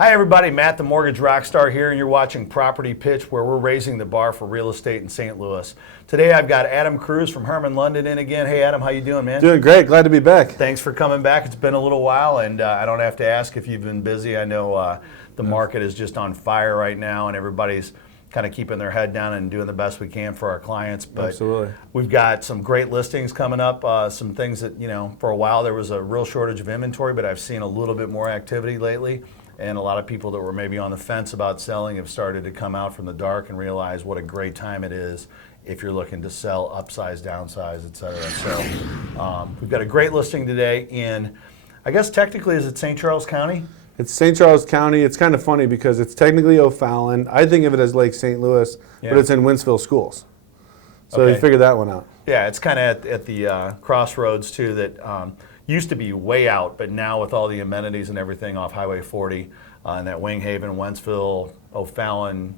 Hi everybody, Matt the Mortgage Rockstar here, and you're watching Property Pitch, where we're raising the bar for real estate in St. Louis. Today I've got Adam Kruse from Herman London in again. Hey Adam, how you doing, man? Doing great, glad to be back. Thanks for coming back. It's been a little while, and I don't have to ask if you've been busy. I know the market is just on fire right now, and everybody's kind of keeping their head down and doing the best we can for our clients. But Absolutely. We've got some great listings coming up, some things that, for a while there was a real shortage of inventory, but I've seen a little bit more activity lately. And a lot of people that were maybe on the fence about selling have started to come out from the dark and realize what a great time it is if you're looking to sell, upsize, downsize, et cetera. So we've got a great listing today in, I guess technically, is it St. Charles County? It's St. Charles County. It's kind of funny because it's technically O'Fallon. I think of it as Lake St. Louis, but it's in Wentzville schools. So Okay. you figured that one out. Yeah, it's kind of at the crossroads too that used to be way out, but now with all the amenities and everything off Highway 40 and that Winghaven, Wentzville, O'Fallon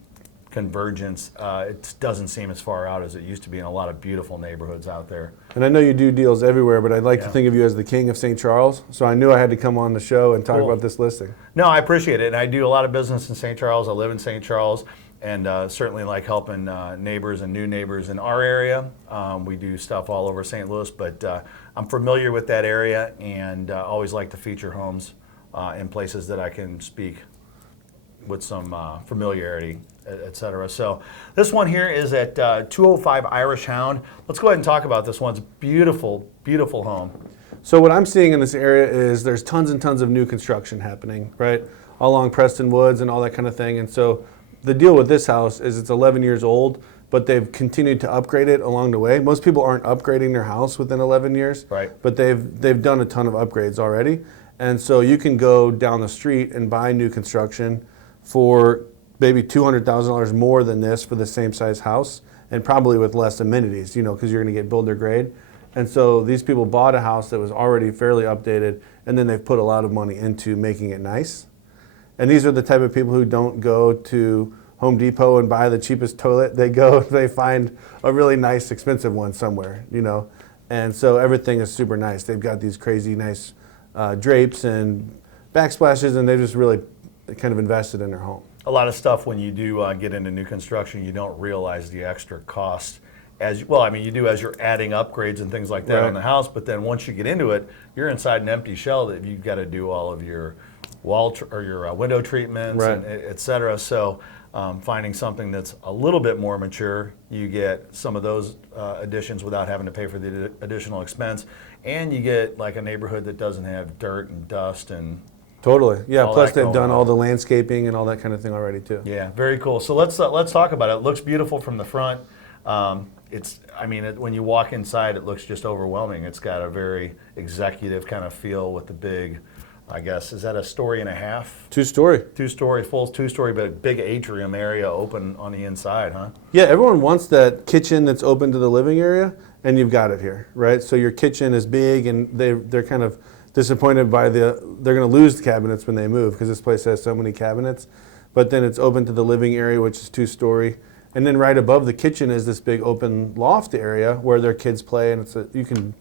convergence, it doesn't seem as far out as it used to be in a lot of beautiful neighborhoods out there. And I know you do deals everywhere, but I'd like to think of you as the king of St. Charles. So I knew I had to come on the show and talk about this listing. No, I appreciate it. And I do a lot of business in St. Charles. I live in St. Charles. And certainly like helping neighbors and new neighbors in our area. We do stuff all over St. Louis, but I'm familiar with that area and always like to feature homes in places that I can speak with some familiarity, et cetera. So this one here is at 205 Irish Hound. Let's go ahead and talk about this one. It's a beautiful, beautiful home. So what I'm seeing in this area is there's tons and tons of new construction happening, right? All along Preston Woods and all that kind of thing. And so the deal with this house is it's 11 years old, but they've continued to upgrade it along the way. Most people aren't upgrading their house within 11 years, right? But they've done a ton of upgrades already. And so you can go down the street and buy new construction for maybe $200,000 more than this for the same size house, and probably with less amenities, because you're going to get builder grade. And so these people bought a house that was already fairly updated, and then they've put a lot of money into making it nice. And these are the type of people who don't go to Home Depot and buy the cheapest toilet. They find a really nice, expensive one somewhere, And so everything is super nice. They've got these crazy nice drapes and backsplashes, and they've just really kind of invested in their home. A lot of stuff when you do get into new construction, you don't realize the extra cost. You do as you're adding upgrades and things like that on the house, but then once you get into it, you're inside an empty shell that you've got to do all of your your window treatments, and et cetera. So finding something that's a little bit more mature, you get some of those additions without having to pay for the additional expense, and you get like a neighborhood that doesn't have dirt and dust and totally, yeah. Plus they've done on. all the landscaping and all that kind of thing already too. Yeah, very cool. So let's talk about it. It looks beautiful from the front. When you walk inside, it looks just overwhelming. It's got a very executive kind of feel with the big, I guess, is that a story and a half? Two-story, full two-story, but big atrium area open on the inside, huh? Yeah, everyone wants that kitchen that's open to the living area, and you've got it here, right? So your kitchen is big, and they're kind of disappointed by they're going to lose the cabinets when they move because this place has so many cabinets. But then it's open to the living area, which is two-story. And then right above the kitchen is this big open loft area where their kids play, and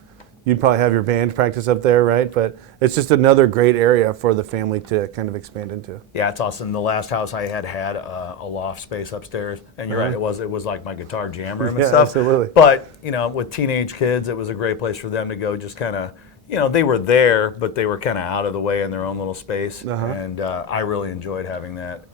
you'd probably have your band practice up there, right? But it's just another great area for the family to kind of expand into. Yeah, it's awesome. The last house I had a loft space upstairs, and you're right, it was like my guitar jam room and stuff. Absolutely. But with teenage kids, it was a great place for them to go. Just kind of, they were there, but they were kind of out of the way in their own little space, and I really enjoyed having that.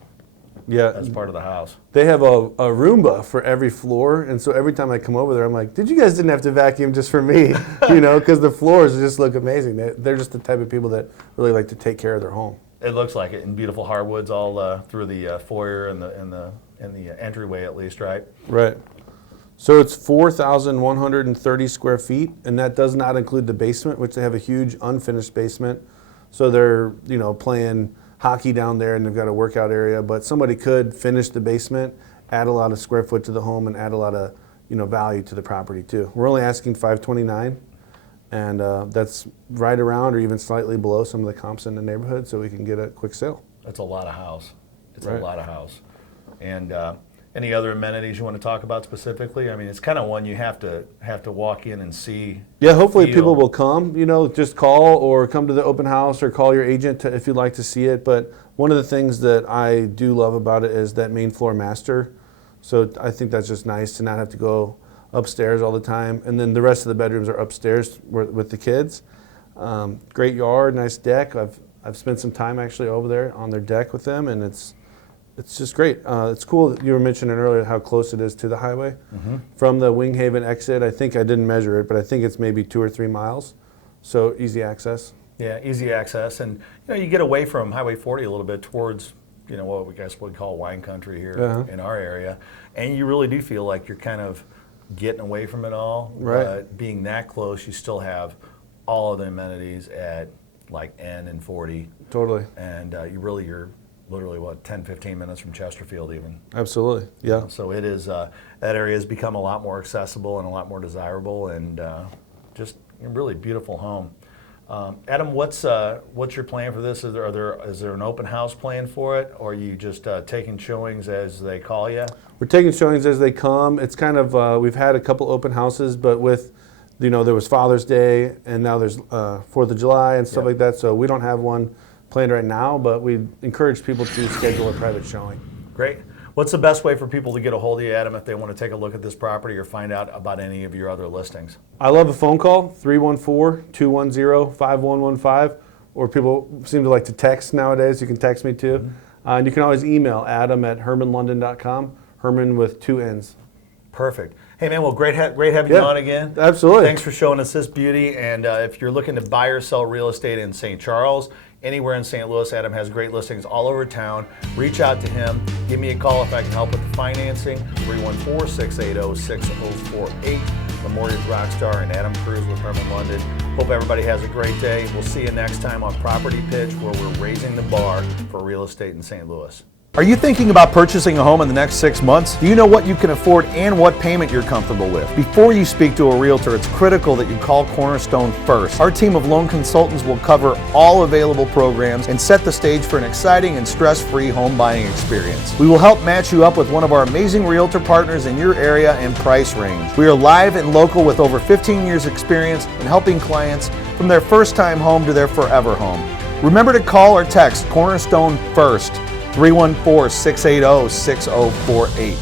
Yeah, as part of the house. They have a Roomba for every floor, and so every time I come over there, I'm like, "You guys didn't have to vacuum just for me," because the floors just look amazing. They're just the type of people that really like to take care of their home. It looks like it, and beautiful hardwoods all through the foyer and the entryway, at least, right? Right. So it's 4,130 square feet, and that does not include the basement, which they have a huge unfinished basement. So they're playing hockey down there, and they've got a workout area, but somebody could finish the basement, add a lot of square foot to the home, and add a lot of value to the property too. We're only asking $529, and that's right around or even slightly below some of the comps in the neighborhood, so we can get a quick sale. That's a lot of house. It's right. A lot of house, and Any other amenities you want to talk about specifically? I mean, it's kind of one you have to walk in and see. Yeah, hopefully feel. people will come. Just call or come to the open house or call your agent if you'd like to see it. But one of the things that I do love about it is that main floor master. So I think that's just nice to not have to go upstairs all the time. And then the rest of the bedrooms are upstairs with the kids. Great yard, nice deck. I've spent some time actually over there on their deck with them, and it's just great. It's cool that you were mentioning earlier how close it is to the highway. From the Winghaven exit, I think I didn't measure it, but I think it's maybe 2 or 3 miles. So easy access. Yeah, easy access. And you get away from Highway 40 a little bit towards, what we guess we call wine country here in our area. And you really do feel like you're kind of getting away from it all. Right. But being that close, you still have all of the amenities at like N and 40. Totally. And you're literally, 10, 15 minutes from Chesterfield even. Absolutely, yeah. So it is, that area has become a lot more accessible and a lot more desirable, and just a really beautiful home. Adam, what's your plan for this? Is there an open house plan for it, or are you just taking showings as they call you? We're taking showings as they come. It's kind of, we've had a couple open houses, but with, there was Father's Day, and now there's 4th of July and stuff like that, so we don't have one planned right now, but we encourage people to schedule a private showing. Great. What's the best way for people to get a hold of you, Adam, if they want to take a look at this property or find out about any of your other listings? I love a phone call, 314-210-5115, or people seem to like to text nowadays. You can text me too. And you can always email adam@hermanlondon.com, Herman with 2 N's. Perfect. Hey, man, well, great having you on again. Absolutely. Thanks for showing us this beauty. And if you're looking to buy or sell real estate in St. Charles, anywhere in St. Louis, Adam has great listings all over town. Reach out to him. Give me a call if I can help with the financing. 314-680-6048. The Mortgage Rockstar and Adam Kruse with Herman London. Hope everybody has a great day. We'll see you next time on Property Pitch, where we're raising the bar for real estate in St. Louis. Are you thinking about purchasing a home in the next 6 months? Do you know what you can afford and what payment you're comfortable with? Before you speak to a realtor, it's critical that you call Cornerstone first. Our team of loan consultants will cover all available programs and set the stage for an exciting and stress-free home buying experience. We will help match you up with one of our amazing realtor partners in your area and price range. We are live and local with over 15 years experience in helping clients from their first-time home to their forever home. Remember to call or text Cornerstone first. 314-680-6048.